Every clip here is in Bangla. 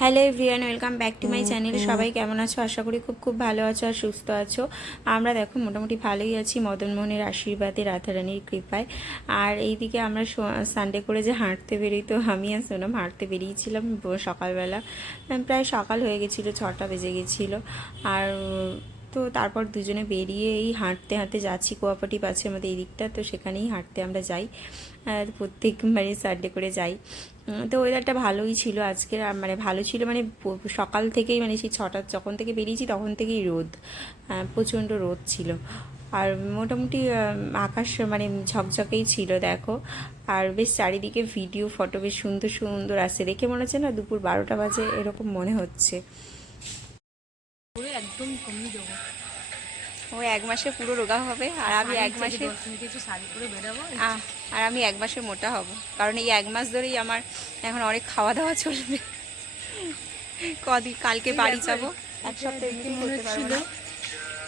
Hello everyone welcome back to my channel সবাই কেমন আছো? আশা করি খুব খুব ভালো আছো আর সুস্থ আছো। আমরা দেখো মোটামুটি ভালোই আছি। মদন মোহনের আশীর্বাদে রাধারানীর কৃপায়। আর এইদিকে আমরা সানডে করে যে হাঁটতে বেরোই তো আমি আর সোনাম হাঁটতে বেরিয়েছিলাম সকালবেলা। প্রায় সকাল হয়ে গেছিল ছটা বেজে গেছিল। আর তো তারপর দুজনে বেরিয়ে এই হাঁটতে হাঁটতে যাচ্ছি কোয়াপাটিভ আছে আমাদের এই দিকটা তো সেখানেই হাঁটতে আমরা যাই। প্রত্যেক মানে সানডে করে যাই। তো ওয়েদারটা ভালোই ছিল আজকে মানে ভালো ছিল মানে সকাল থেকেই মানে সেই ছটা, যখন থেকে বেরিয়েছি তখন থেকেই রোদ। প্রচণ্ড রোদ ছিল। আর মোটামুটি আকাশ মানে ঝকঝকেই ছিল, দেখো। আর বেশ চারিদিকে ভিডিও ফটো বেশ সুন্দর সুন্দর আসছে। দেখে মনে হচ্ছে না দুপুর বারোটা বাজে, এরকম মনে হচ্ছে। একদম কমিয়ে দেবো। ও এক মাসে পুরো রোগা হবে আর আমি এক মাসে কিছু শাড়ি পরে বেরাবো। আর আমি এক মাসে মোটা হব কারণ এই এক মাস ধরেই আমার এখন অনেক খাওয়া দাওয়া চলবে। কদিন কালকে বাড়ি যাব। এক সপ্তাহ।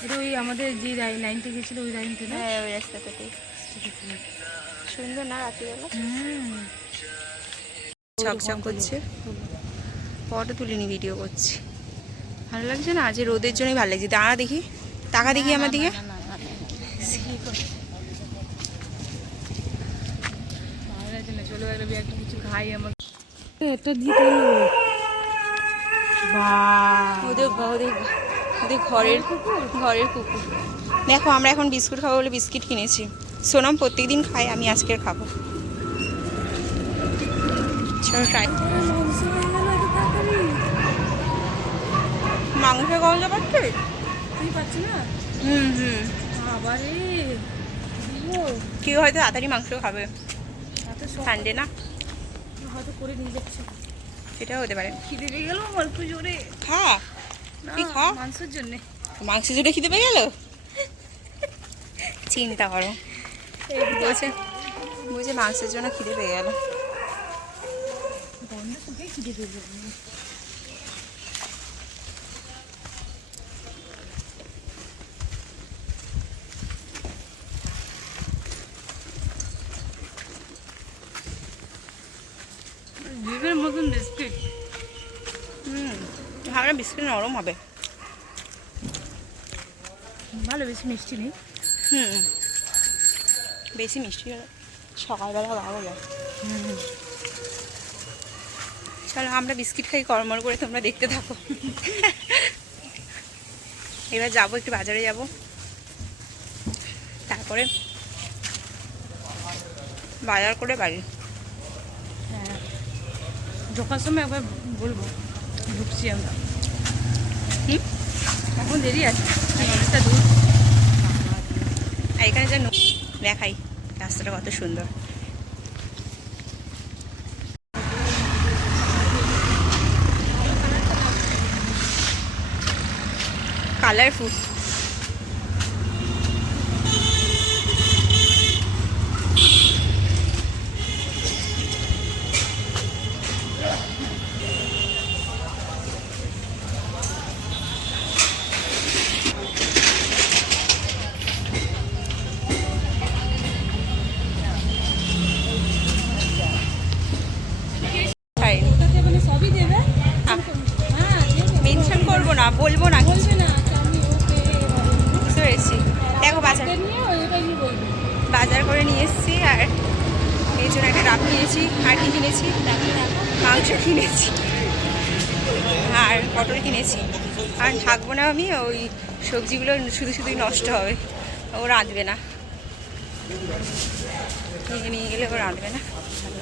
এটা ওই আমাদের যে লাইনটা গেছিল ওই লাইনটা না? হ্যাঁ ওই রাস্তাটাতে সুন্দর না রাত্রিবেলা? হুম। ঝকঝক করছে। ফটো তুলিনি ভিডিও করছি। ভালো লাগছে না যে রোদের জন্যই ভালো লাগছে দাঁড়া দেখি টাকা দেখি আমার দিকে ঘরের ঘরের কুকুর দেখো আমরা এখন বিস্কুট খাব বলে বিস্কিট কিনেছি সোনাম প্রত্যেকদিন খাই আমি আজকের খাব চলো ট্রাই মাংস গন্ধ পাচ্ছে? তুই পাচ্ছি না? হুম হুম। আবারে কেউ হয়তো তাড়াতাড়ি মাংস খাবে। সানডে না? হয়তো করে নিয়ে যাচ্ছে। সেটাও হতে পারে। খিদে পেয়ে গেল অল্প জোরে। খা। তুই খা। মাংসের জন্যে। মাংস জুড়ে খিদে পেয়ে গেল? চিন্তা করো। বলছে বলছে মাংসের জন্য খিদে পেয়ে গেল। গন্ধ খিদে পেয়ে যাবে জিভের মতন বিস্কিট হুম ভাবলাম বিস্কুট নরম হবে। ভালো বেশি মিষ্টি নেই। হুম। বেশি মিষ্টি হলে সকালবেলা ভালো যায় চলো আমরা বিস্কিট খাই কর্মর করে তোমরা দেখতে থাকো। এবার যাব একটু বাজারে যাব। তারপরে বাজার করে বাড়ি। হ্যাঁ। ঢোকার সময় একবার বলব। ঢুকছি আমরা। হুম? এখন দেরি আছে অনেকটা দূর। আর এখানে যেন দেখাই রাস্তাটা কত সুন্দর। কালারফুল ডাব কিনেছি কি কিনেছি? মাংস কিনেছি। আর পটল কিনেছি। আর থাকব না আমি, ওই সবজিগুলো শুধু শুধুই নষ্ট হবে। ও রাঁধবে না। নিয়ে নিয়ে গেলে ও রাঁধবে না,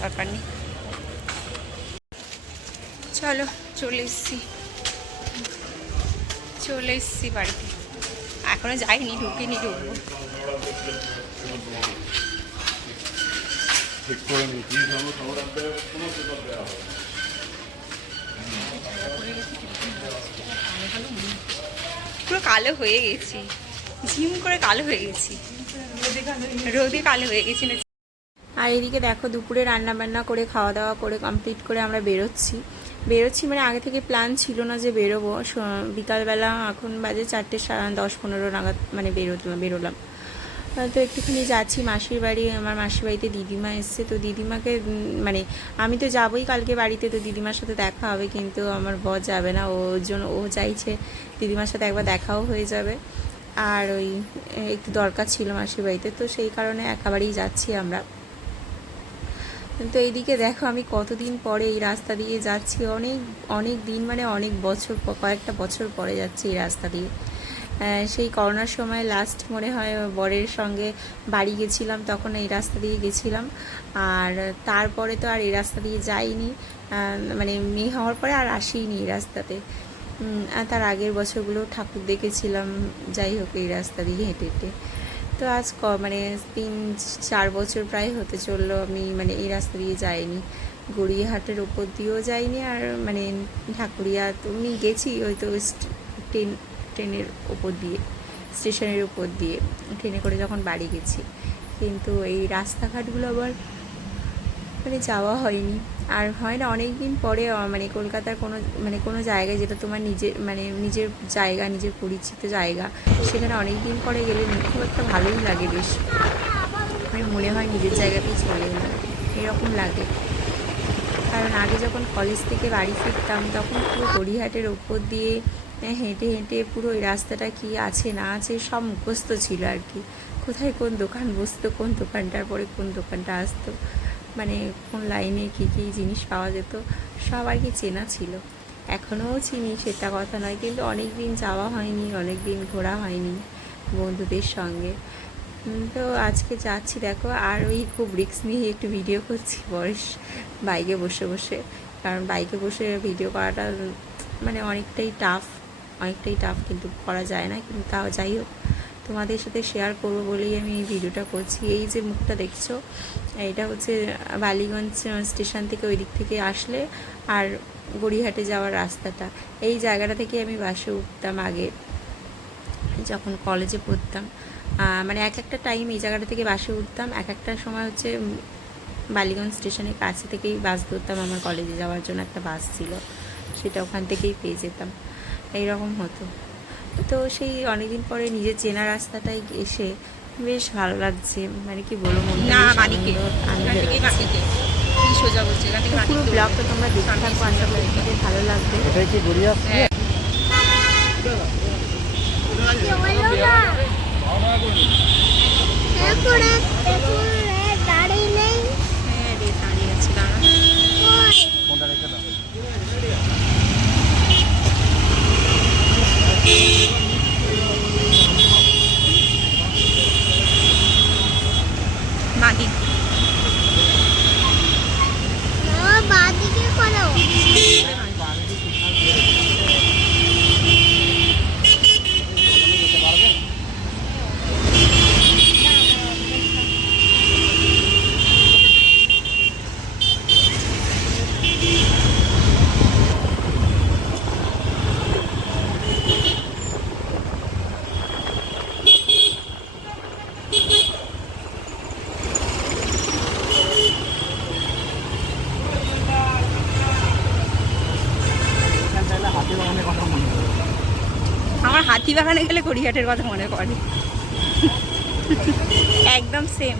দরকার নেই। চলো, চলে এসছি। চলে এসছি বাড়িতে। এখনও যাইনি, ঢুকিনি, ঢুকবো। পুরো কালো হয়ে গেছি। ঝিম করে কালো হয়ে গেছি। রোদে কালো হয়ে গেছি। না আর এদিকে দেখো, দুপুরে রান্না বান্না করে খাওয়া দাওয়া করে কমপ্লিট করে আমরা বেরোচ্ছি। বেরোচ্ছি মানে আগে থেকে প্ল্যান ছিল না যে বেরোবো। বিকালবেলা এখন বাজে চারটে দশ পনেরো নাগাদ মানে বেরো বেরোলাম। তো একটুখানি যাচ্ছি মাসির বাড়ি, আমার মাসির বাড়িতে দিদিমা এসছে। তো দিদিমাকে মানে আমি তো যাবোই কালকে বাড়িতে, তো দিদিমার সাথে দেখা হবে, কিন্তু আমার বর যাবে না। ওর জন্য, ও চাইছে দিদিমার সাথে একবার দেখাও হয়ে যাবে। আর ওই একটু দরকার ছিল মাসির বাড়িতে, তো সেই কারণে একেবারেই যাচ্ছি আমরা। তো এইদিকে দেখো আমি কতদিন পরে এই রাস্তা দিয়ে যাচ্ছি। অনেক অনেক দিন মানে অনেক বছর, কয়েকটা বছর পরে যাচ্ছি এই রাস্তা দিয়ে। সেই করোনার সময় লাস্ট মনে হয় বরের সঙ্গে বাড়ি গেছিলাম, তখন এই রাস্তা দিয়ে গেছিলাম। আর তারপরে তো আর এই রাস্তা দিয়ে যাইনি। মানে মেয়ে হওয়ার পরে আর আসিনি এই রাস্তাতে। তার আগের বছরগুলো ঠাকুর দেখেছিলাম, যাই হোক এই রাস্তা দিয়ে হেঁটে হেঁটে। তো আজ ক মানে তিন, চার বছর প্রায় হতে চলল আমি মানে এই রাস্তা দিয়ে যাইনি। গড়িয়াহাটের ওপর দিয়েও যাইনি আর মানে ঠাকুরিয়া তুমি গেছি হয়তো স্ট- ট্রেন ট্রেনের ওপর দিয়ে, স্টেশনের উপর দিয়ে, ট্রেনে করে যখন বাড়ি গেছি। কিন্তু এই রাস্তাঘাটগুলো আবার মানে যাওয়া হয়নি। আর হয় না অনেক দিন পরে মানে কলকাতার কোনো মানে কোনো জায়গায় যেটা তোমার নিজের মানে নিজের জায়গা, নিজের পরিচিত জায়গা, সেখানে অনেক দিন পরে গেলে খুব একটা ভালোই লাগে বেশ। মানে মনে হয় নিজের জায়গাতেই চলে এলাম এরকম লাগে। কারণ আগে যখন কলেজ থেকে বাড়ি ফিরতাম, তখন পুরো গড়িহাটের ওপর দিয়ে হেঁটে হেঁটে পুরো ওই রাস্তাটা কি আছে না আছে সব মুখস্থ ছিল আর কি। কোথায় কোন দোকান বসতো, কোন দোকানটার পরে কোন দোকানটা আসতো মানে কোন লাইনে কী কী জিনিস পাওয়া যেত, সব আর কি চেনা ছিল। এখনও চিনি সেটা কথা নয়, কিন্তু অনেক দিন যাওয়া হয়নি, অনেক দিন ঘোরা হয়নি বন্ধুদের সঙ্গে। তো আজকে যাচ্ছি, দেখো, আর ওই খুব রিস্ক নিয়ে একটু ভিডিও করছি বয়স, বাইকে বসে বসে। কারণ বাইকে বসে ভিডিও করাটা মানে অনেকটাই টাফ অনেকটাই টাফ কিন্তু করা যায় না, কিন্তু তাও যাই হোক, তোমাদের সাথে শেয়ার করব বলেই আমি এই ভিডিওটা করছি। এই যে মুখটা দেখছ, এটা হচ্ছে বালিগঞ্জ স্টেশন থেকে ওই দিক থেকে আসলে আর গড়িয়াহাটে যাওয়ার রাস্তাটা। এই জায়গাটা থেকে আমি বাসে উঠতাম আগে, যখন কলেজে পড়তাম। মানে এক একটা টাইম এই জায়গাটা থেকে বাসে উঠতাম। এক একটা সময় হচ্ছে বালিগঞ্জ স্টেশনের কাছে থেকেই বাস ধরতাম। আমার কলেজে যাওয়ার জন্য একটা বাস ছিল, সেটা ওখান থেকেই পেয়ে যেতাম। এইরকম হতো তো সেই অনেকদিন পরে নিজের চেনা রাস্তাটায় এসে বেশ ভালো লাগছে মানে কি বলব না পুরো ব্লগটা তোমরা দেখতে আশা করি তোমাদের ভালো লাগবে এটাই কি গড়িয়া হ্যাঁ হ্যাঁ বাগানে গেলে গড়িয়াহাটের কথা মনে পড়ে। একদম সেম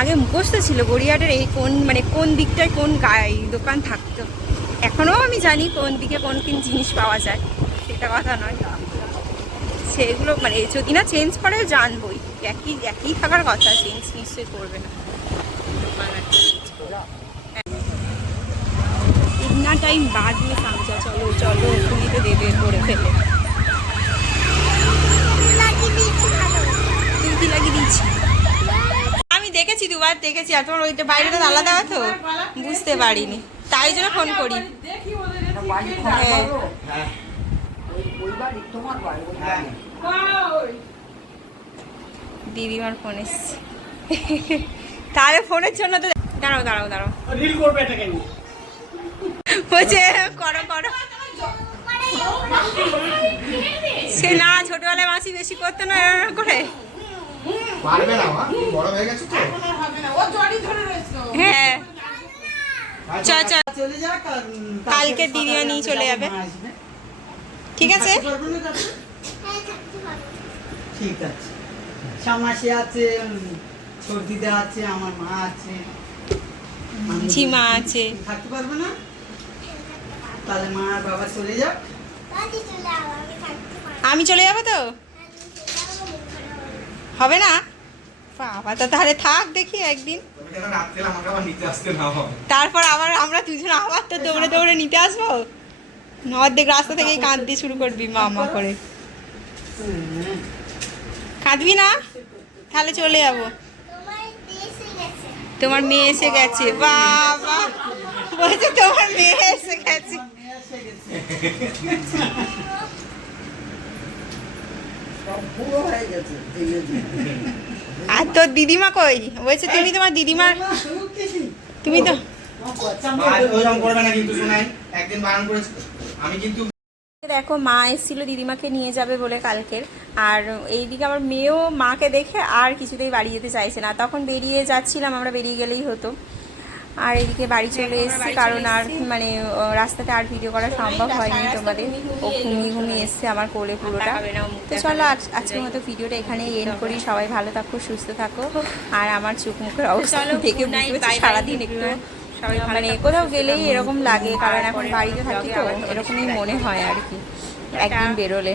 আগে মুখস্থ ছিল গড়িয়াহাটের এই কোন মানে কোন দিকটায় কোন দোকান থাকতো। এখনও আমি জানি কোন দিকে কোন কোন জিনিস পাওয়া যায়, সেটা কথা নয়। সেগুলো মানে যদি না চেঞ্জ করে জানবই। একই একই থাকার কথা চেঞ্জ নিশ্চয়ই করবে না। দোকান আর কি change করবে। इतना टाइम बाद में समझा चलो चलो तुम्हें तो दे दे করে ফেলে তুই কি লাগিয়ে দিচ্ছি আমি দেখেছি দুবার দেখেছি আর তোমার ওইটা বাইরেটা তালা দেওয়া তো বুঝতে পারিনি তাই জন্য ফোন করি হ্যাঁ দিদিমার ফোন এসছে তাহলে ফোনের জন্য তো দাঁড়াও দাঁড়াও দাঁড়াও রিল করবে এটাকে নিয়ে বলছে করো করো। সে না ছোটবেলায় মাসি বেশি করতো না এরকম করে। পারবে না বড় হয়ে গেছে তো। হ্যাঁ। চ চ। চলে যাক কালকে নিয়ে চলে যাবে। আসবে। ঠিক আছে? ঠিক আছে। শ্যামাসি আছে সর্দিদা আছে আমার মা আছে। ঝিমা আছে। থাকতে পারবে না? তাহলে মা আর বাবা চলে যাক আমি চলে যাব তো? হবে না? বাবা তো তাহলে থাক দেখি একদিন। তারপর আবার আমরা দুজন আবার তো দৌড়ে দৌড়ে নিতে আসব? অর্ধেক রাস্তা থেকেই কাঁদতে শুরু করবি মা মা করে। কাঁদবি না? তাহলে চলে যাব। তোমার মেয়ে এসে গেছে। বাবা বলছে তোমার মেয়ে এসে গেছে। হয়ে। আর তোর দিদিমা কই বলছে তুমি তোমার কিছু। তুমি তো দেখো মা এসেছিল দিদিমাকে নিয়ে যাবে বলে কালকের আর এইদিকে আমার মেয়েও মাকে দেখে আর কিছুতেই বাড়ি যেতে চাইছে না তখন বেরিয়ে যাচ্ছিলাম আমরা বেরিয়ে গেলেই হতো আর এদিকে বাড়ি চলে এসেছি কারণ আর মানে রাস্তাতে আর ভিডিও করা সম্ভব হয়নি তোমাদের। ও ঘুমিয়ে ঘুমিয়ে এসছে আমার কোলে পুরোটা। তো চলো আজ- আজকের মতো ভিডিওটা এখানেই এন্ড করি। সবাই ভালো থাকো সুস্থ থাকো। আর আমার চোখ মুখের অবস্থা দেখে সারাদিন একটু মানে কোথাও গেলেই এরকম লাগে কারণ এখন বাড়িতে থাকি তো এরকমই মনে হয় আর কি একদিন বেরোলে।